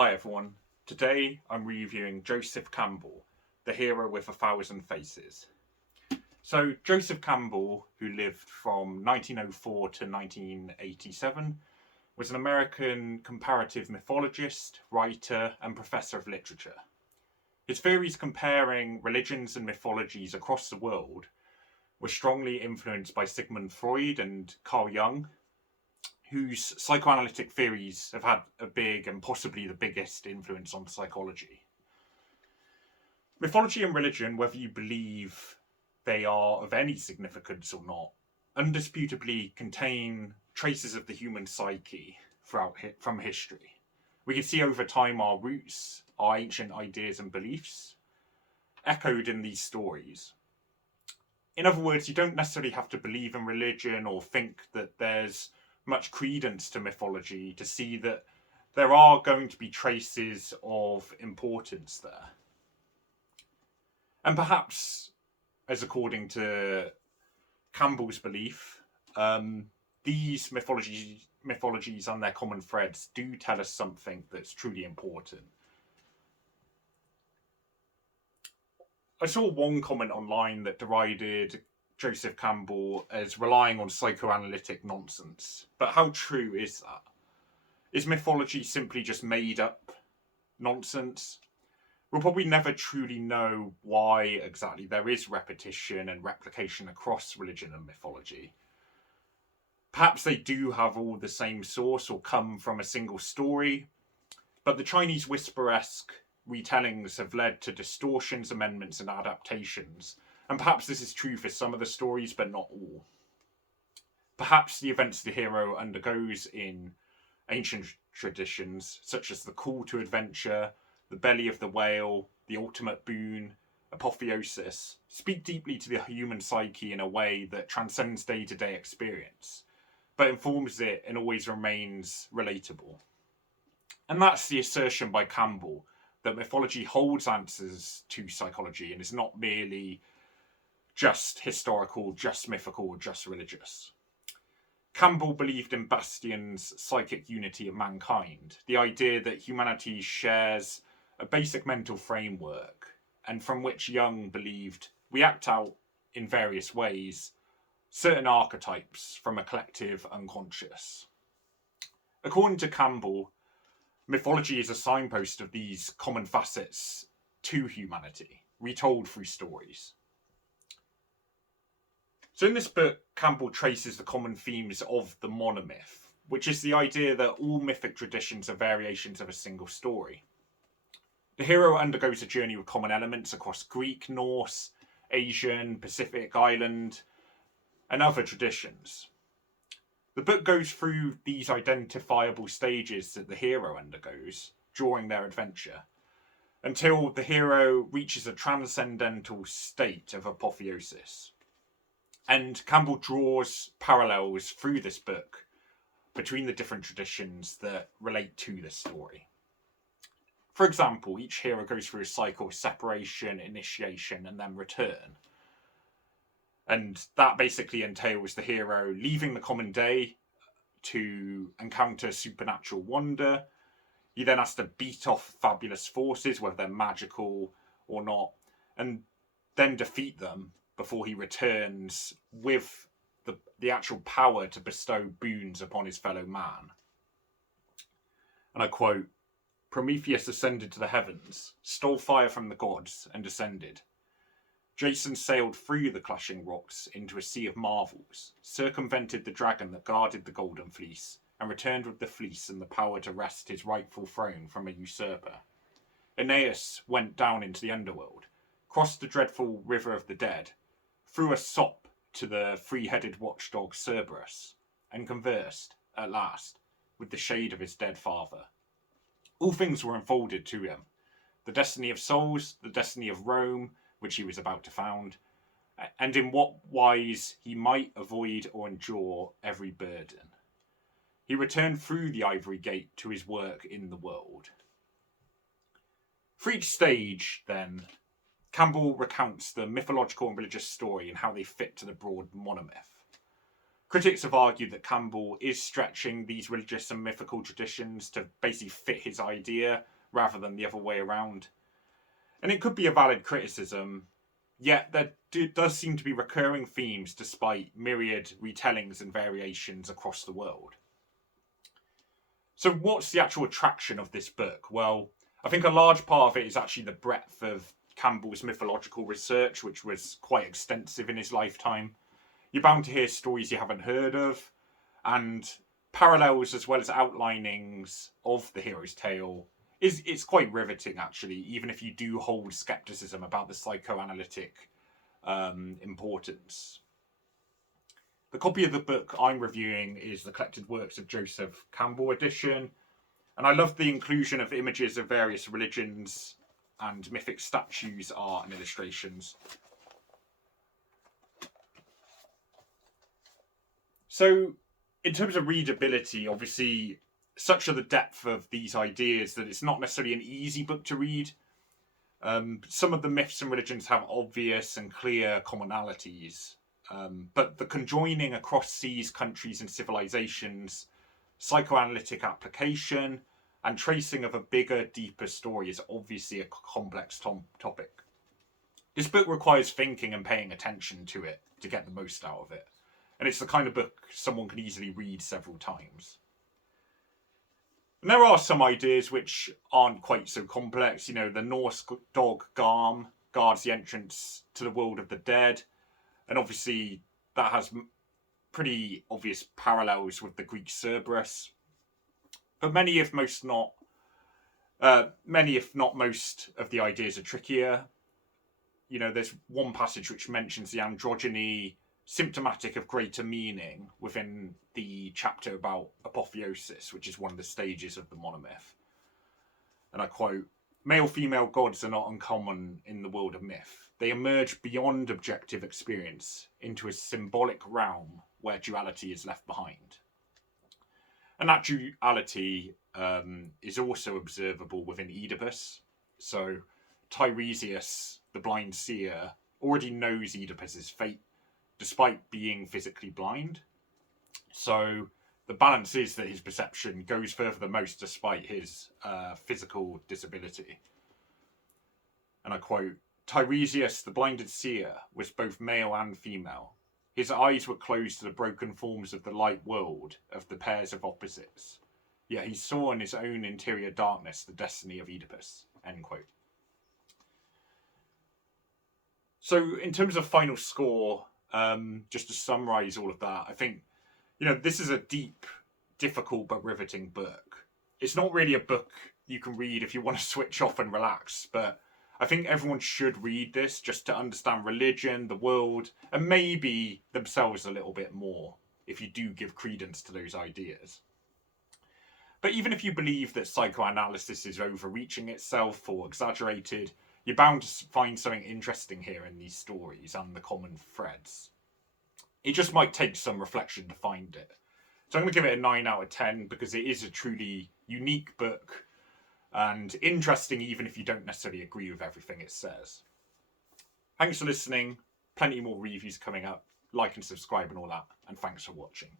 Hi everyone, today I'm reviewing Joseph Campbell, the hero with 1,000 faces. So Joseph Campbell, who lived from 1904 to 1987, was an American comparative mythologist, writer and professor of literature. His theories comparing religions and mythologies across the world were strongly influenced by Sigmund Freud and Carl Jung, whose psychoanalytic theories have had a big and possibly the biggest influence on psychology. Mythology and religion, whether you believe they are of any significance or not, undisputably contain traces of the human psyche from history. We can see over time our roots, our ancient ideas and beliefs, echoed in these stories. In other words, you don't necessarily have to believe in religion or think that there's much credence to mythology to see that there are going to be traces of importance there. And perhaps, as according to Campbell's belief, these mythologies and their common threads do tell us something that's truly important. I saw one comment online that derided Joseph Campbell as relying on psychoanalytic nonsense. But how true is that? Is mythology simply just made up nonsense? We'll probably never truly know why exactly there is repetition and replication across religion and mythology. Perhaps they do have all the same source or come from a single story, but the Chinese whisper-esque retellings have led to distortions, amendments, and adaptations. And perhaps this is true for some of the stories, but not all. Perhaps the events the hero undergoes in ancient traditions, such as the call to adventure, the belly of the whale, the ultimate boon, apotheosis, speak deeply to the human psyche in a way that transcends day-to-day experience, but informs it and always remains relatable. And that's the assertion by Campbell, that mythology holds answers to psychology and is not merely just historical, just mythical, just religious. Campbell believed in Bastian's psychic unity of mankind, the idea that humanity shares a basic mental framework, and from which Jung believed we act out in various ways certain archetypes from a collective unconscious. According to Campbell, mythology is a signpost of these common facets to humanity, retold through stories. So in this book, Campbell traces the common themes of the monomyth, which is the idea that all mythic traditions are variations of a single story. The hero undergoes a journey with common elements across Greek, Norse, Asian, Pacific Island, and other traditions. The book goes through these identifiable stages that the hero undergoes during their adventure, until the hero reaches a transcendental state of apotheosis. And Campbell draws parallels through this book between the different traditions that relate to this story. For example, each hero goes through a cycle of separation, initiation, and then return. And that basically entails the hero leaving the common day to encounter supernatural wonder. He then has to beat off fabulous forces, whether they're magical or not, and then defeat them before he returns with the actual power to bestow boons upon his fellow man. And I quote, Prometheus ascended to the heavens, stole fire from the gods, and descended. Jason sailed through the clashing rocks into a sea of marvels, circumvented the dragon that guarded the golden fleece, and returned with the fleece and the power to wrest his rightful throne from a usurper. Aeneas went down into the underworld, crossed the dreadful river of the dead, threw a sop to the three-headed watchdog Cerberus, and conversed, at last, with the shade of his dead father. All things were unfolded to him. The destiny of souls, the destiny of Rome, which he was about to found, and in what wise he might avoid or endure every burden. He returned through the ivory gate to his work in the world. For each stage, then, Campbell recounts the mythological and religious story and how they fit to the broad monomyth. Critics have argued that Campbell is stretching these religious and mythical traditions to basically fit his idea rather than the other way around. And it could be a valid criticism, yet there does seem to be recurring themes despite myriad retellings and variations across the world. So what's the actual attraction of this book? Well, I think a large part of it is actually the breadth of Campbell's mythological research, which was quite extensive in his lifetime. You're bound to hear stories you haven't heard of, and parallels as well as outlinings of the hero's tale. It's quite riveting, actually, even if you do hold skepticism about the psychoanalytic importance. The copy of the book I'm reviewing is the Collected Works of Joseph Campbell edition, and I love the inclusion of images of various religions and mythic statues, art, and illustrations. So, in terms of readability, obviously, such are the depth of these ideas that it's not necessarily an easy book to read. Some of the myths and religions have obvious and clear commonalities, but the conjoining across seas, countries, and civilizations, psychoanalytic application, and tracing of a bigger, deeper story is obviously a complex topic. This book requires thinking and paying attention to it to get the most out of it. And it's the kind of book someone can easily read several times. And there are some ideas which aren't quite so complex. You know, the Norse dog Garm guards the entrance to the world of the dead. And obviously that has pretty obvious parallels with the Greek Cerberus. But many, if not most of the ideas are trickier. You know, there's one passage which mentions the androgyny symptomatic of greater meaning within the chapter about apotheosis, which is one of the stages of the monomyth. And I quote, "Male-female gods are not uncommon in the world of myth. They emerge beyond objective experience into a symbolic realm where duality is left behind." And that duality is also observable within Oedipus. So Tiresias, the blind seer, already knows Oedipus's fate despite being physically blind. So the balance is that his perception goes further than most despite his physical disability. And I quote, "Tiresias, the blinded seer, was both male and female. His eyes were closed to the broken forms of the light world of the pairs of opposites. Yet he saw in his own interior darkness the destiny of Oedipus." End quote. So in terms of final score, just to summarise all of that, I think, you know, this is a deep, difficult but riveting book. It's not really a book you can read if you want to switch off and relax, but I think everyone should read this just to understand religion, the world, and maybe themselves a little bit more if you do give credence to those ideas. But even if you believe that psychoanalysis is overreaching itself or exaggerated, you're bound to find something interesting here in these stories and the common threads. It just might take some reflection to find it. So I'm going to give it a 9 out of 10 because it is a truly unique book and interesting even if you don't necessarily agree with everything it says. Thanks for listening. Plenty more reviews coming up. Like and subscribe and all that. And thanks for watching.